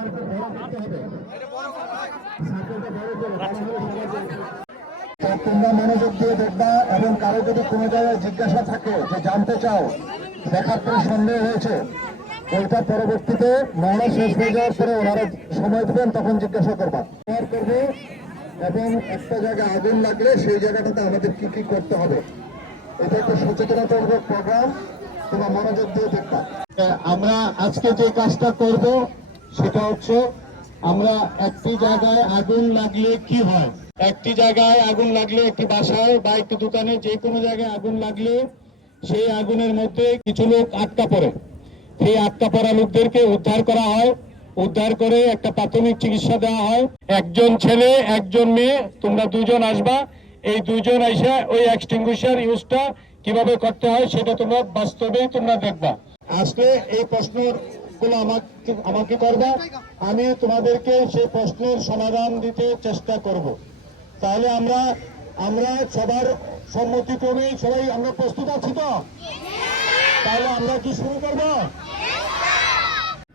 আরেকটু বড় করতে হবে। তোমরা মনোযোগ দিয়ে দেখবা এবং কারও যদি কোনো জায়গায় জিজ্ঞাসা থাকে যে জানতে চাও, দেখার পরে সন্দেহ হয়েছে ওইটা পরবর্তীতে মহড়া শেষ হয়ে যাওয়ার পরে ওনারা সময় দেবেন, তখন জিজ্ঞাসা করবা। করব এবং একটা জায়গায় আগুন লাগলে সেই জায়গাটাতে আমাদের কি কি করতে হবে, এটা একটা সচেতনতামূলক প্রোগ্রাম তোমরা মনোযোগ দিয়ে দেখবা। আমরা আজকে যে কাজটা করব সেটা হচ্ছে আমরা একটি জায়গায় আগুন লাগলে কি হয়? একটি জায়গায় আগুন লাগলে একটি বাসায় বা একটি দোকানে যে কোনো জায়গায় আগুন লাগলে সেই আগুনের মধ্যে কিছু লোক আটকা পড়ে। সেই আটকা পড়া লোকদেরকে উদ্ধার করা হয়। উদ্ধার করে একটা প্রাথমিক চিকিৎসা দেওয়া হয়। একজন ছেলে, একজন মেয়ে, তোমরা দুজন আসবা। এই দুজন আইসা ওই এক্সটিংগুইশার ইউজটা কীভাবে করতে হয় সেটা তোমরা বাস্তবেই তোমরা দেখবা। আসলে এই প্রশ্ন গুলো আমাকে আমাকে করবা, আমি তোমাদেরকে সেই প্রশ্নের সমাধান দিতে চেষ্টা করব। তাহলে আমরা আমরা সবার সম্মতিক্রমে সবাই, আমরা প্রস্তুত আছি তো? তাহলে আমরা কি শুরু করব?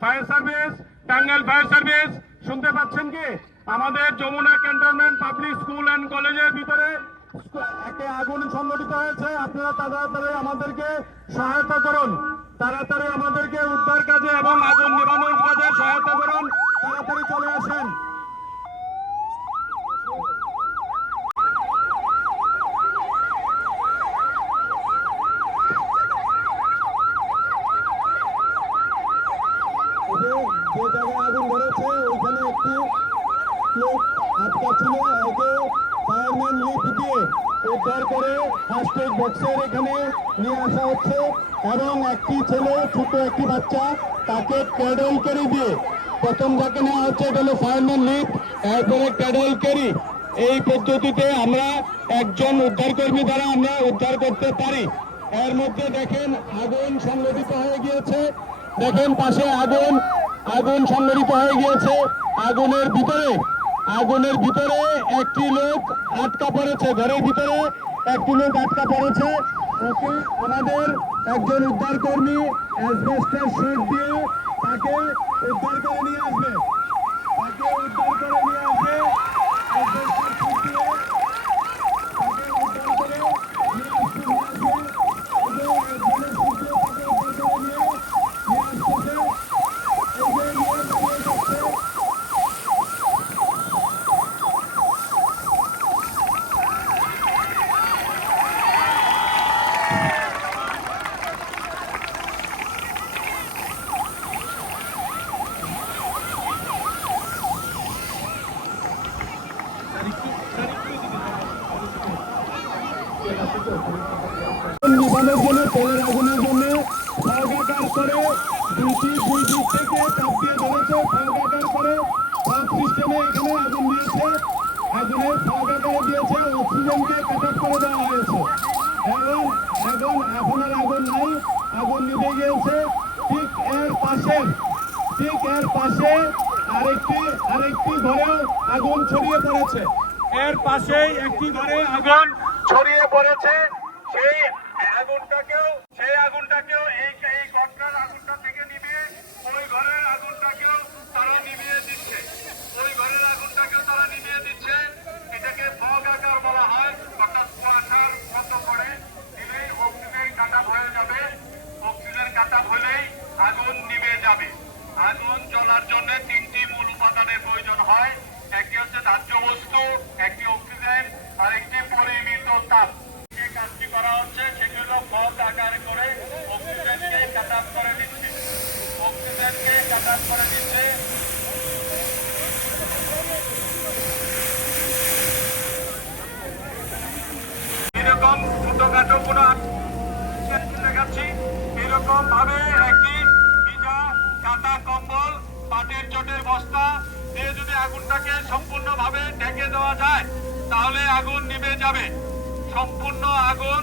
Fire service, Tangail fire service, শুনতে পাচ্ছেন কি? আমাদের Jamuna cantonment public school and কলেজের ভিতরে একটা আগুন সংগঠিত হয়েছে, আপনারা তাড়াতাড়ি আমাদেরকে সহায়তা করুন। তাড়াতাড়ি আমাদেরকে উদ্ধার কাজে এবং আগুন নিবানোর কাজে সহায়তা করুন। তাড়াতাড়ি চলে আসেন এই যে যে জায়গায় আগুন ধরেছে ওইখানে একটি লোক আটকা ছিল ওকে ফায়ারম্যান লিফট দিয়ে উদ্ধার করে ফার্স্ট এড বক্সের এখানে নিয়ে আসা হচ্ছে এবং একটি ছেলে, ছোট একটি বাচ্চা, তাকে ক্যাডল ক্যারি দিয়ে প্রথম যাকে নেওয়া হচ্ছে এটা হলো ফায়ারম্যান লিফট এরপরে ক্যাডল ক্যারি এই পদ্ধতিতে আমরা একজন উদ্ধারকর্মী দ্বারা আমরা উদ্ধার করতে পারি। এর মধ্যে দেখেন আগুন সংগঠিত হয়ে গিয়েছে। দেখেন পাশে আগুন আগুন সংগঠিত হয়ে গিয়েছে। আগুনের ভিতরে আগুনের ভিতরে একটি লোক আটকা পড়েছে, ঘরের ভিতরে। একটি লোক আটকা পড়েছে। ওকে, আমাদের একজন উদ্ধার কর্মী অ্যাসবেস্টার শুট দিয়ে তাকে উদ্ধার করে নিয়ে আসবে। তাকে উদ্ধার করে নিয়ে আসবে অ্যাসবেস্টার শুট দিয়ে তাকে উদ্ধার করে নিয়ে আসতে নিয়ে আসবে এবং অ্যাসবেস্টার শুট দিয়ে তাকে উদ্ধার করে নিয়ে নিয়ে আসতেছে এই যে নিয়ে নিয়ে যাচ্ছে নিবানোর জন্য তেলের আগুনের জন্য ফগাকার করে দুইটি দুই দিক থেকে চাপ দিয়ে ধরেছে ফগাকার করে ফগ সিস্টেমে এখানে আগুন দিয়েছে আগুনের ফগাকারে দিয়েছে অক্সিজেনকে কাট করে দেওয়া হয়েছে এবং এখন এখন আর আগুন নাই আগুন নিভে গিয়েছে ঠিক এর পাশে ঠিক এর পাশে আরেকটি আরেকটি ঘরেও আগুন ছড়িয়ে পড়েছে এর পাশেই একটি ঘরে আগুন ছড়িয়ে পড়েছে। সেই আগুনটাকেও সেই আগুনটাকেও এই বস্তা দিয়ে যদি আগুনটাকে সম্পূর্ণ ভাবে ঢেকে দেওয়া যায়, তাহলে আগুন নিভে যাবে। সম্পূর্ণ আগুন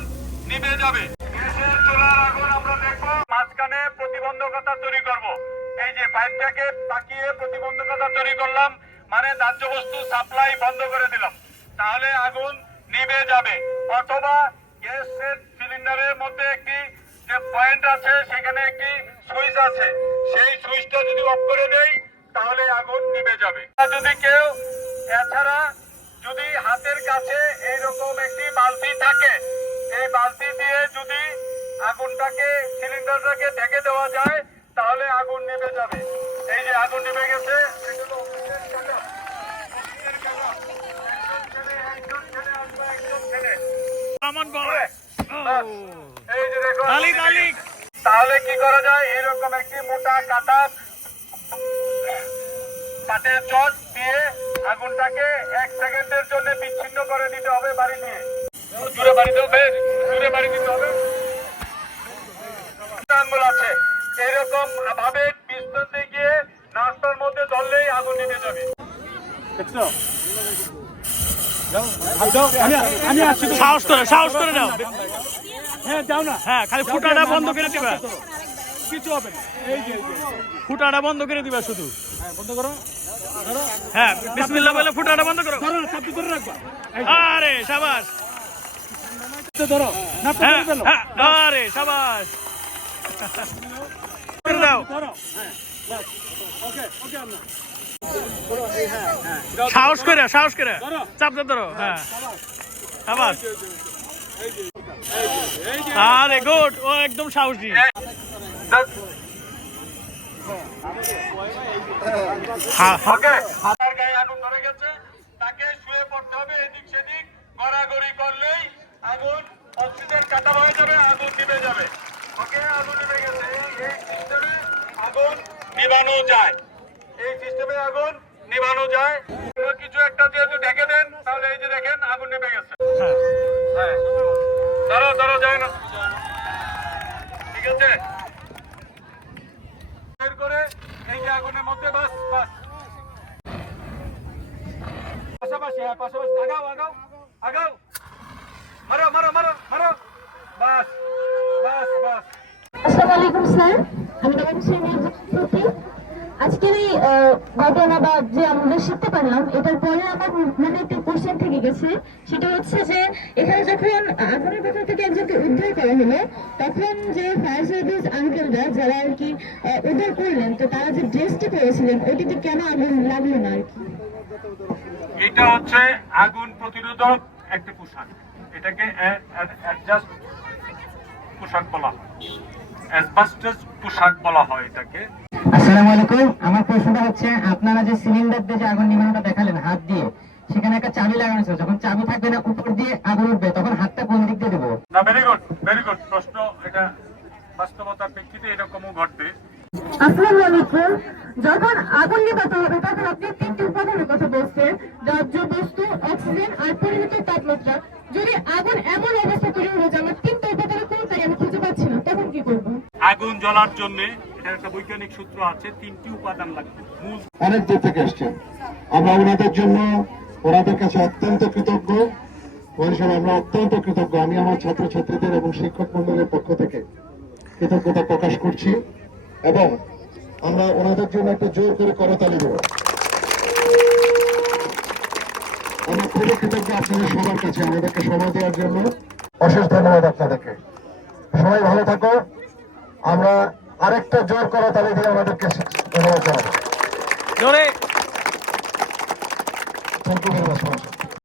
নিভে যাবে। গ্যাসের চুলার আগুন আমরা দেখব। মাঝখানে প্রতিবন্ধকতা তৈরি করব। এই যে পাইপটাকে তাকিয়ে প্রতিবন্ধকতা তৈরি করলাম মানে দাহ্য বস্তু সাপ্লাই বন্ধ করে দিলাম। তাহলে আগুন নিভে যাবে। অথবা গ্যাসের সিলিন্ডারের মধ্যে একটি যে পয়েন্ট আছে, সেখানে একটি সুইচ আছে। সেই সুইচটা যদি অফ করে দেই যাবে। যদি কেউ এছাড়া যদি হাতের কাছে এইরকম একটি বালতি থাকে এই বালতি দিয়ে যদি আগুনটাকে সিলিন্ডারটাকে ঢেকে দেওয়া যায় তাহলে আগুন নিভে যাবে। এই যে আগুন নিভে গেছে তাহলে কি করা যায়? এরকম একটি মোটা কাটা পাটের চট দিয়ে আগুনটাকে এক সেকেন্ডের জন্য বিচ্ছিন্ন করে দিতে হবে বাড়ি দিয়ে। জুড়ে বাড়ি দিতে হবে জুড়ে বাড়ি দিতে হবে। আঙ্গুল আছে। এরকম ভাবে গিয়ে নাস্তার মধ্যে ধরলেই আগুন নিভে যাবে। সাহস করে সাহস করে দাও হ্যাঁ যাও না। হ্যাঁ খালি ফুটাটা বন্ধ করে দিবা। কিছু হবে না। এই যে। ফুটাটা বন্ধ করে দিবা শুধু। হ্যাঁ বন্ধ করো। হ্যাঁ বিসমিল্লাহ বলে ফুটাটা বন্ধ করো। আরে শাবাশ ধরো হ্যাঁ হ্যাঁ, আরে দাও। সাহস করে সাহস করে চাপ ধরো হ্যাঁ। আরে গুড। ও একদম সাহসী। হ্যাঁ হ্যাঁ ওকে তার গায়ে আগুন ধরে গেছে। তাকে শুয়ে পড়তে হবে এদিক সেদিক। গড়াগড়ি করলেই আগুন অক্সিজেন কাটা হয়ে যাবে আগুন নিভে যাবে। ওকে আগুন নিভে গেছে। এই- এই সিস্টেমে আগুন নিভানো যায়। এই সিস্টেমে আগুন নিভানো যায়। কিছু একটা যেহেতু ঢেকে দেন তাহলে এই যে দেখেন আগুন নিভে গেছে। হ্যাঁ। হ্যাঁ। যায় না ঠিক আছে? এই যে আগুনের মধ্যে, বাস বাস। পাশাপাশি হ্যাঁ পাশাপাশি। আগাও আগাও আগাও। মারো মারো মারো মারো। বাস বাস বাস। ঘটনা বা যে আমরা শিখতে পারলাম, এটার পরে আমার মানে একটা কোশ্চেন থেকে গেছে। সেটা হচ্ছে যে, এখানে যখন আগুনের ভেতর থেকে একজনকে উদ্ধার করা হলো, তখন যে ফায়ার সার্ভিস আঙ্কেলরা যারা আর কি উদ্ধার করলেন তো তারা যে ড্রেসটা করেছিলেন ওইটাতে কেন আগুন লাগল না আর কি? এটা হচ্ছে আগুন প্রতিরোধক একটা পোশাক। এটাকে অ্যাডজাস্ট পোশাক বলা হয়। অ্যাসবাস্টাস পোশাক বলা হয় এটাকে। আসসালামু আলাইকুম। আমার প্রশ্নটা হচ্ছে আপনারা যে সিলিন্ডার দিয়ে যে আগুন নিভানোটা দেখালেন হাত দিয়ে সেখানে একটা চাবি লাগানো ছিল। যখন চাবি থাকবে না উপর দিয়ে আগুন উঠবে তখন হাতটা কোন দিক দিয়ে দেবো? না ভেরি গুড ভেরি গুড প্রশ্ন। বাস্তবতার প্রেক্ষিতে এরকমও ঘটবে। যখন আগুন নিভাতে হবে তখন আপনি তিনটি উপাদানের কথা বলছেন দাহ্য বস্তু অক্সিজেন আর পরিমিত তাপমাত্রা। যদি আগুন এমন অবস্থা তৈরি হলো যে আমার তিনটা উপাদানের কোনটাই আমি খুঁজে পাচ্ছি না তখন কি করব? আগুন জ্বলার জন্য এটা একটা বৈজ্ঞানিক সূত্র আছে তিনটি উপাদান লাগবে। অনেক দূর থেকে এসছেন আমরা ওনাদের জন্য ওনাদের কাছে অত্যন্ত কৃতজ্ঞ। ওই হিসাবে আমরা অত্যন্ত কৃতজ্ঞ। আমি আমার ছাত্রছাত্রীদের এবং শিক্ষক মন্ডলের পক্ষ থেকে। কৃতজ্ঞতা প্রকাশ করছি এবং আমরা ওনাদের জন্য একটা জোর করে করতালি দেব। আমরা খুবই কৃতজ্ঞ আপনাদের সবার কাছে আমাদেরকে সময় দেওয়ার জন্য। অশেষ ধন্যবাদ আপনাদেরকে। সবাই ভালো থাকো। আমরা আরেকটা জোর করতালি দিয়ে আমাদেরকে ধন্যবাদ জানাব। জোরে। Thank you very much, Marshall.